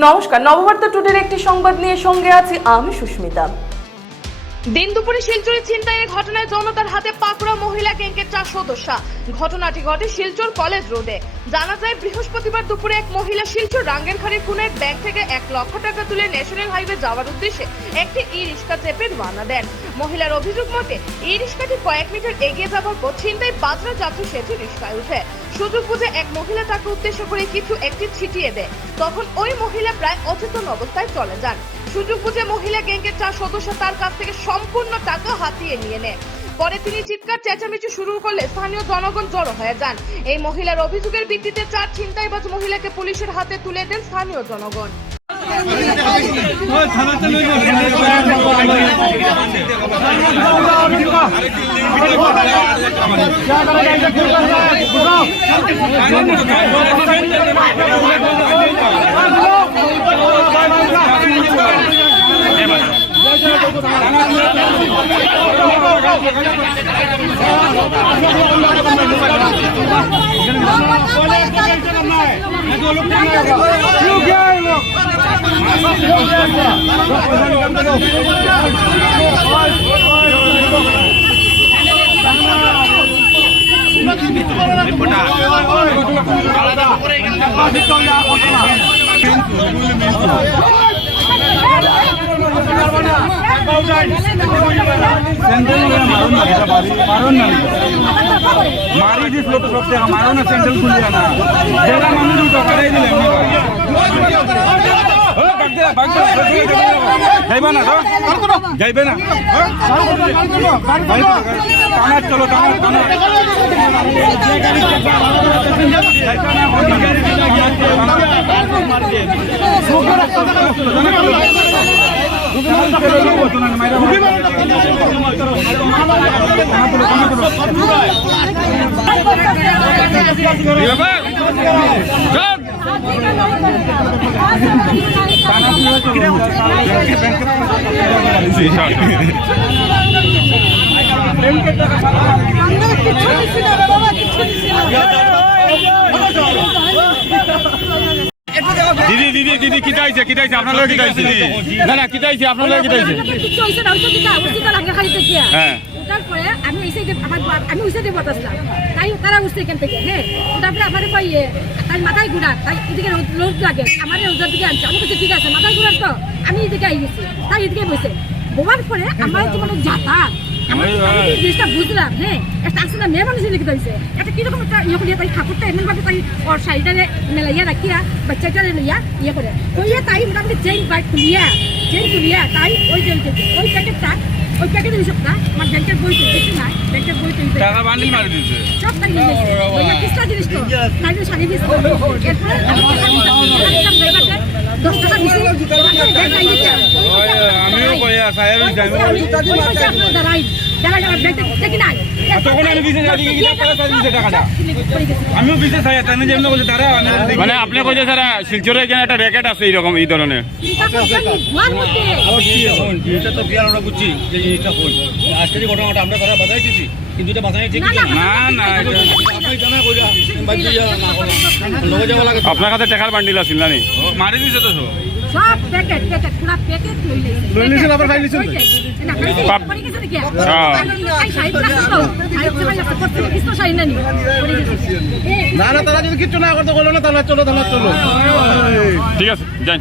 নমস্কার, নববার্তা টুডের একটি সংবাদ নিয়ে সঙ্গে আছি আমি সুস্মিতা। দিন দুপুরে শিলচরে ছিনতাইয়ের ঘটনায় জনতার হাতে পাকড়াও মহিলা গ্যাংয়ের 4 সদস্য। ঘটনাটি ঘটে শিলচর কলেজ রোডে। জানা যায় বৃহস্পতিবার দুপুরে এক মহিলা শিলচর রাঙ্গেরখাড়ির কোণে এক ব্যাংক থেকে 1 লক্ষ টাকা তুলে ন্যাশনাল হাইওয়ে যাওয়ার উদ্দেশ্যে একটি ই-রিক্সা চেপে রওনা দেন। মহিলার অভিযোগ মতে ই-রিক্সাটি কয়েক মিটার এগিয়ে যাওয়ার পর ছিনতাই বাজরা যাত্রী সেটি রিক্সায় উঠে। সুযোগ বুঝে এক মহিলা তাকে উদ্দেশ্য করে কিছু একটি ছিটিয়ে দেয়। তখন ওই মহিলা প্রায় অচেতন অবস্থায় চলে যান। সুযোগ বুঝে মহিলা গ্যাংয়ের 4 সদস্য তার কাছ থেকে সম্পূর্ণ টাকা হাতিয়ে নিয়ে নেয়। পরে তিনি চিৎকার চেঁচামেচি শুরু করলে স্থানীয় জনগণ জড়ো হয়ে যান। এই মহিলার অভিযোগের ভিত্তিতে 4 ছিনতাইবাজ মহিলাকে পুলিশের হাতে তুলে দেন স্থানীয় জনগণ। मारी दिसलो तो सबसे हमारा ना सेंट्रल खुल जाना जरा मम्मी तो कराई दिले ओ भाग दे जाइबा ना तो जाइबे ना ताना चलो ताना दीदी दीदी दीदी किताइছে আপনার লোক কিতাইছে না না কিতাইছে আপনার লোক কিতাইছে কিছু হইছে না হইছে কিতা উচিত লাগে খাইতে কি হ্যাঁ তারপরে আমি এসে যে আমি উঠে দেব বসলাম তাই তারা উঠছে এখান থেকে হ্যাঁ তারপরে আমারে কইয়ে তাই মাথায় ঘুরা তাই এদিকে লোক লাগে আমারে উজার দিকে আনছে আমি বলছি ঠিক আছে মাথায় ঘুরার তো আমি এদিকে আই গেছি তাই এদিকে বসে বোবার পরে আমার তো মানে যাতা আমি জিনিসটা বুঝলাম হ্যাঁ একটা আসলে মেয়ে মানুষ লিখে দিয়েছে এটা কিরকম একটা ইয়ে করে তাই ঠাকুরটা এমন ভাবে তাই ওর শাড়িটারে মেলাইয়া রাখিয়া বাচ্চাটারে লইয়া ইয়ে করে কইয়া তাই মোটামুটি চেইন তুলিয়া তাই ওই প্যাকেটটা ওই প্যাকেটের হিসাবটা আমার ব্যাংকের বই তুলছে না ব্যাংকের বই তুলছে টাকা বান্ডিল মারি দিয়েছে সব টাকা নিয়ে গেছে ওই কিস্তা জিনিস তো তাই শাড়ি দিয়েছে এরপরে আমি 10 টাকা দিছি আমিও কইয়া সাহেব যাইবো তখন আমি বিশেষ টাকাটা আমিও বিশেষ তাই যেমন বলছে তারা মানে আপনি কইছে স্যার শিলচরে এখানে একটা র্যাকেট আছে এইরকম এই ধরনের এটা তো বিয়ার আমরা বুঝছি যে জিনিসটা হল আজকে যে ঘটনাটা আমরা তারা বাধাই দিছি কিন্তু এটা বাধাই ঠিক না না আপনি জানা কইরা বাজি না লগে যাওয়া লাগে আপনার কাছে টাকার বান্ডিল আছিল না নি মারি দিছে তো সব প্যাকেট পুরো প্যাকেট লই লইছেন আবার খাই লইছেন না পড়ে গেছে নাকি আই সাইড রাখছো তো সাইড থেকে লাগতে করতে কিছু সাইড না নি না না তারা যদি কিছু না করতে বলো না তাহলে চলো ঠিক আছে যাই।